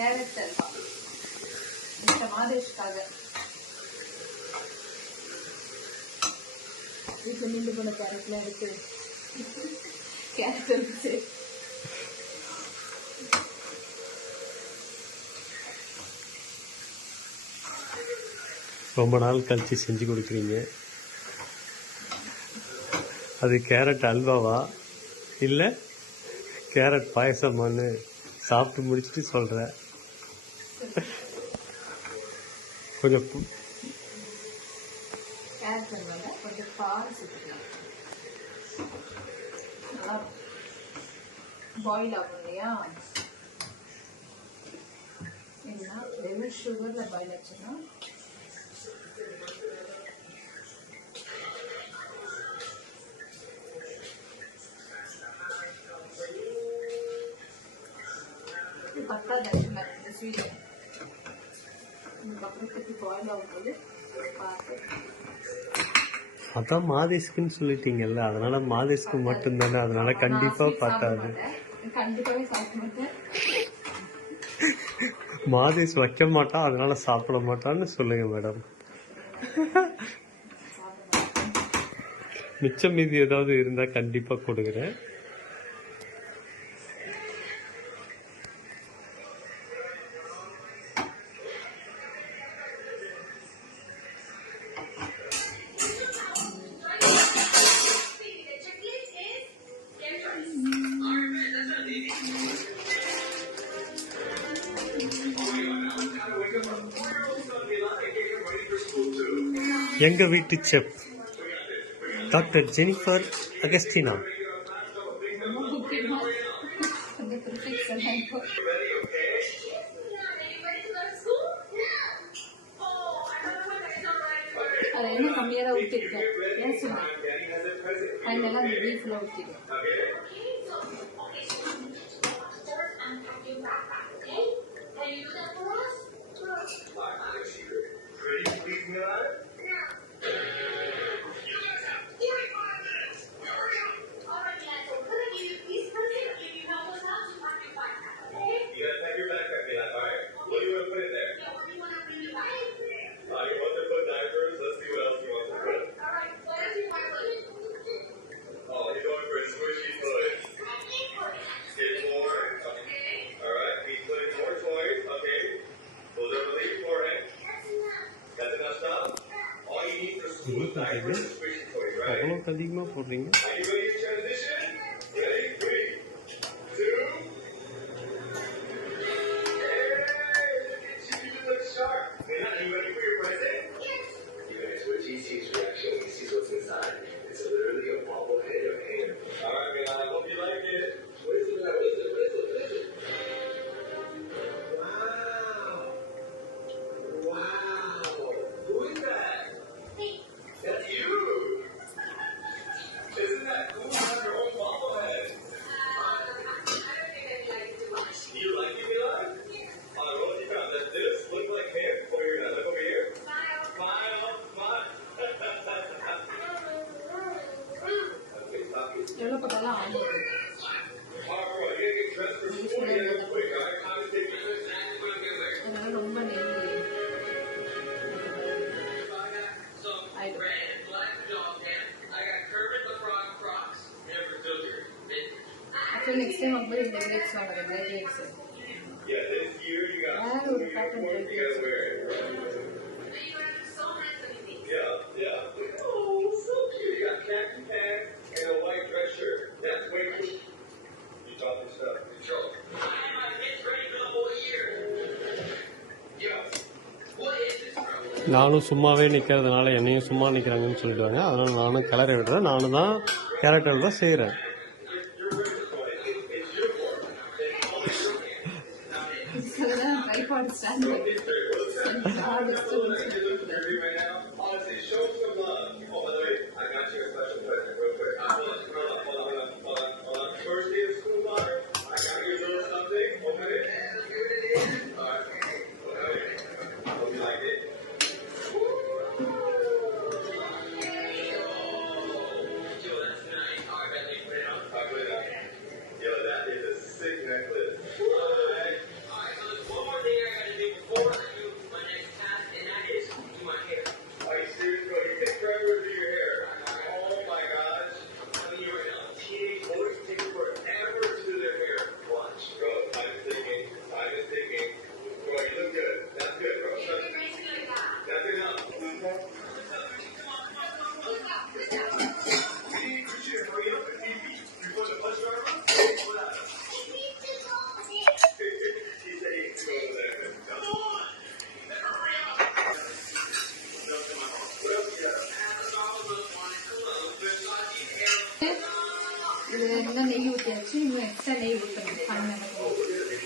கேரட் அல்வா இந்த மாதேஷ்காக வீட்டில் நின்று போன கேரட்லாம் எடுத்து கேரட் இருந்துச்சு. ரொம்ப நாள் கழிச்சு செஞ்சு கொடுக்குறீங்க. அது கேரட் அல்வாவா இல்லை கேரட் பாயசமானு சாப்பிட்டு முடிச்சுட்டு சொல்கிறேன். கொஞ்சம் கேரட் அல்வாவில் கொஞ்சம் பால் சேர்த்துக்கலாம். நல்லா பாயில் ஆகும் இல்லையா? என்ன லெமன் சுகரில் பாயில் ஆச்சுன்னா பத்தாது ஆக்சுவலாக இந்த ஸ்வீட். இதுக்கப்புறம் திருப்பி பாயில் ஆகும்போது பார்த்து அதான் மாதேஷ்குன்னு சொல்லிட்டீங்கல்ல, அதனால மாதேஷ்க்கு மட்டும்தானே, அதனால கண்டிப்பா பத்தாது. கண்டிப்பாவே சாப்பிட மாட்டேன். மாதேஷ் வைக்க மாட்டான் அதனால சாப்பிட மாட்டான்னு சொல்லுங்க மேடம். மிச்சம் மீதி ஏதாவது இருந்தா கண்டிப்பா கொடுக்குறேன். எங்க வீட்டு செஃப் டாக்டர் ஜெனிஃபர் அகஸ்டினா. அதில் என்ன கம்மியாக தான் ஊற்றிருக்கேன். ஏன் சொன்னேன் ஃபைனலாக அந்த பீஃபில் ஊற்றிருக்கேன். அவ்வளோ அதிகமாக போடுறீங்க. எவ்வளோ போட்டாலும் ஆகும். அதனால ரொம்ப நெய் ஆக்சுவலி நெக்ஸ்ட் டைம் வந்து இந்த கிரேப்ஸ் வாங்குறேன். கிரேப்ஸ் வேறு ஒரு பேட்டர்ன் கிரேப்ஸ். நானும் சும்மாவே நிற்கிறதுனால என்னையும் சும்மா நிற்கிறாங்கன்னு சொல்லிடுவாங்க. அதனால் நானும் கிளறி விடுறேன். நானும் தான் கேரட் அல்வா செய்கிறேன். பண்ணணும்.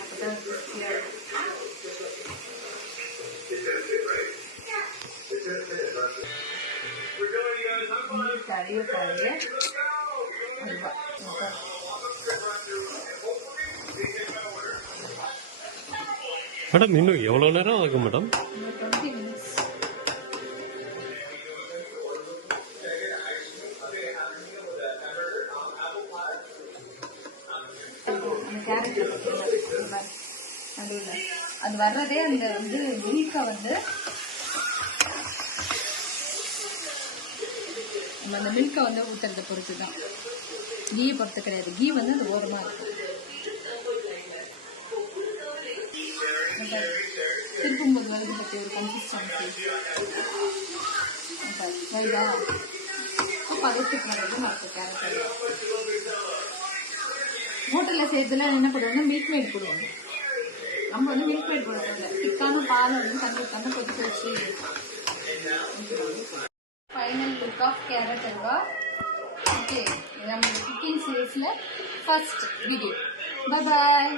அப்பதான் கிறிஸ்பியாக இருக்கும். கரைய மேடம் இன்னும் எவ்வளோ நேரம் ஆகும் மேடம்? 20 minutes. நடுவில் அது வர்றதே அந்த வந்து மில்கை வந்து நம்ம அந்த மில்கை வந்து ஊற்றுறத பொறுத்து தான், கீயை பொறுத்து கிடையாது. கீ வந்து அது ஓரமாக இருக்கும். திருப்பும்போது வருது பற்றி ஒரு கன்சிஸ்டன்சி ரைடா பதத்துக்கு வர்றது மற்ற கேரட். ஹோட்டலில் சேர்த்துல என்ன பண்ணுவாங்க, மில்க் மேட் போடுவாங்க. நம்ம வந்து மில்க் மேட் போடுறாங்க, திக்கான பாலை வந்து தண்ணி கொதிக்க வச்சு. Final look of carrot halwa. Okay, நம்ம குக்கிங் சீரீஸில் ஃபர்ஸ்ட் வீடியோ. பை பாய்.